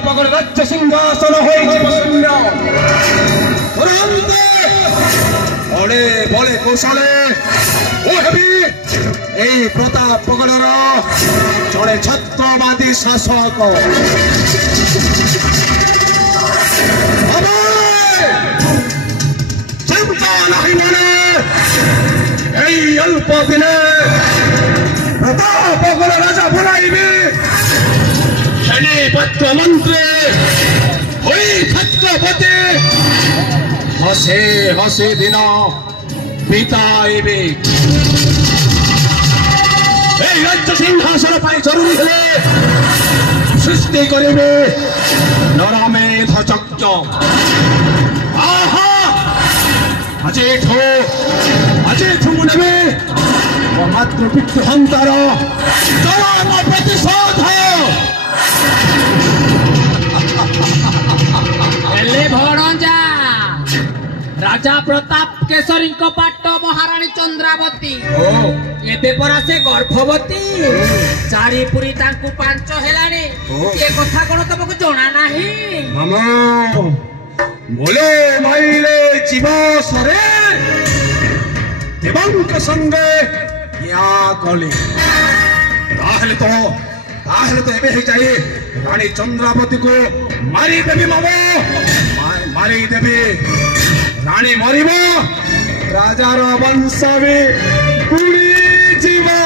प्रतापगढ़ राज्य सिंहासन बड़े बड़े कौशले प्रतापगढ़ जड़े छत्रवादी शासक चिंता नहीं मने अल्प दिने प्रतापगढ़ राजा बनाइबे पत्र मंत्री छत्रपति हसे हसे दिन बिताइबे राज्य सिंहासन जरूरी है सृष्टि करेंगे नरमेध चक्र अजेठू ने मातृपितृहंतार चरम प्रतिशोध भणजा राजा प्रताप केशरी पाट महाराणी चंद्रावती एबे परा से गर्भवती चारिपुरी तांकु पांच हेलानी ए कथा कोन तुमको जणा नाही मामा बोले माइले जीव सरे देवंक संगे या कले ताहले तो एबे हे जाई रानी चंद्रावती को मारी देवी मामा मारी देवी रानी मरिब राजार वंश भी बुड़ी जीवा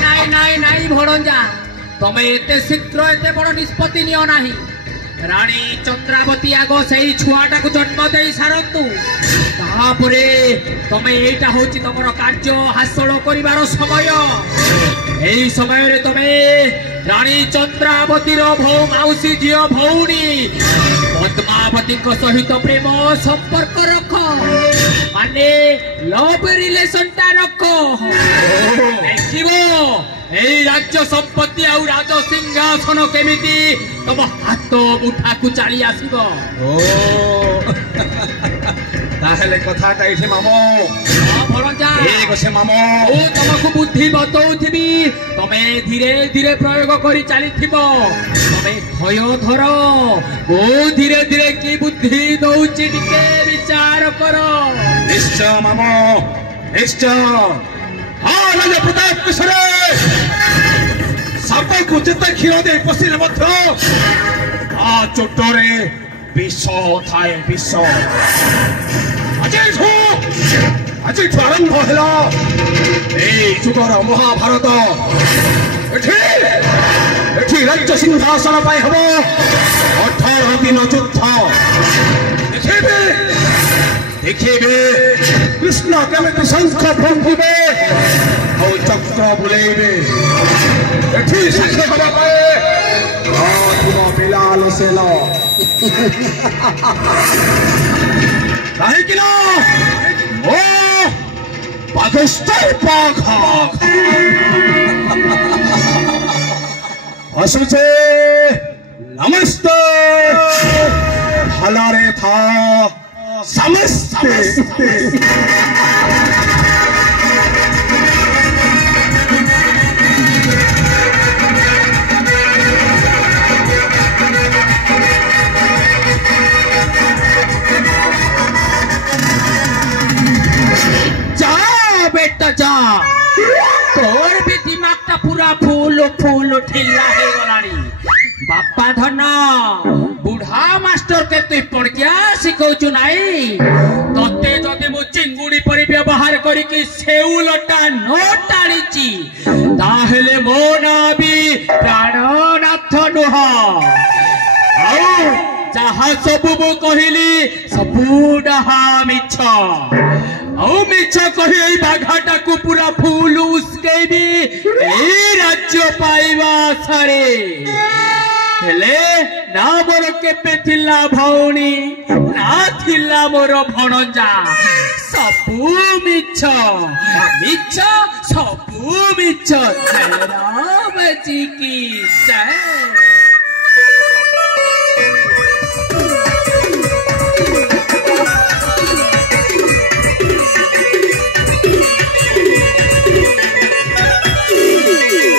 नाई नाई नाई भणजा तमे एते शीघ्र एते बड़ निष्पत्ति नियो नाही रानी चंद्रावती आगो सेई छुआटा को जन्म देई सारंतु तापरे तमे एटा होची तमर कार्य हासिल करिवार समय एई समय रे तमे रानी चंद्रावती रो माउसी जियो भौणी पद्मावती को सहित प्रेम संपर्क रख माने लव रिलेशन ता रख देखिबो एई राज्य संपत्ति आ राज सिंहासन केमिति तम हाथ मुठा को चली आसीबो ताहले कथाटा इठे मामो भरजा एक से मामो ओ तुमको बुद्धि बतौथिबी तमे धीरे धीरे प्रयोग करी चलीथिबो तमे भय धर ओ धीरे धीरे की बुद्धि दउची टिके विचार करो निश्चय मामो निश्चय हां राजा प्रताप केशरी सब को चित्त क्षीर दे पसिले मध्य आ चोटरे विष थाए विष आज आरंभ है जुगर महाभारत राज्य सिंहासन हम 18 दिन युद्ध देखिए कृष्ण केमी शंख फुंकिबे और चक्र बुलेबे साक्षी हाँ बिलाल सेल कहीं ओ पाकिस्तान असुचे नमस्ते भलारे था समस्ते जा तोर भी दिमाग पूरा फूल फूल ठिल्ला है गलानी बापा धन बुढ़ा मास्टर के तु पड़किया शिखौचु नाई तते जदि मु चिंगुड़ी परि व्यवहार करी कि सेउलटा न टाणीची ताहेले मो ना भी प्राणनाथ नुह जहा सबु मु कहिली सबु डहा मिछ मिछ कही बाघाटा को पूरा फूल उसकेबी राज्य पाइबा सारे हेले ना मोर केबे थिला भौणी ना थिला मोर भणजा सबु मिछ मिछ सबु मिछ राम जी की जय।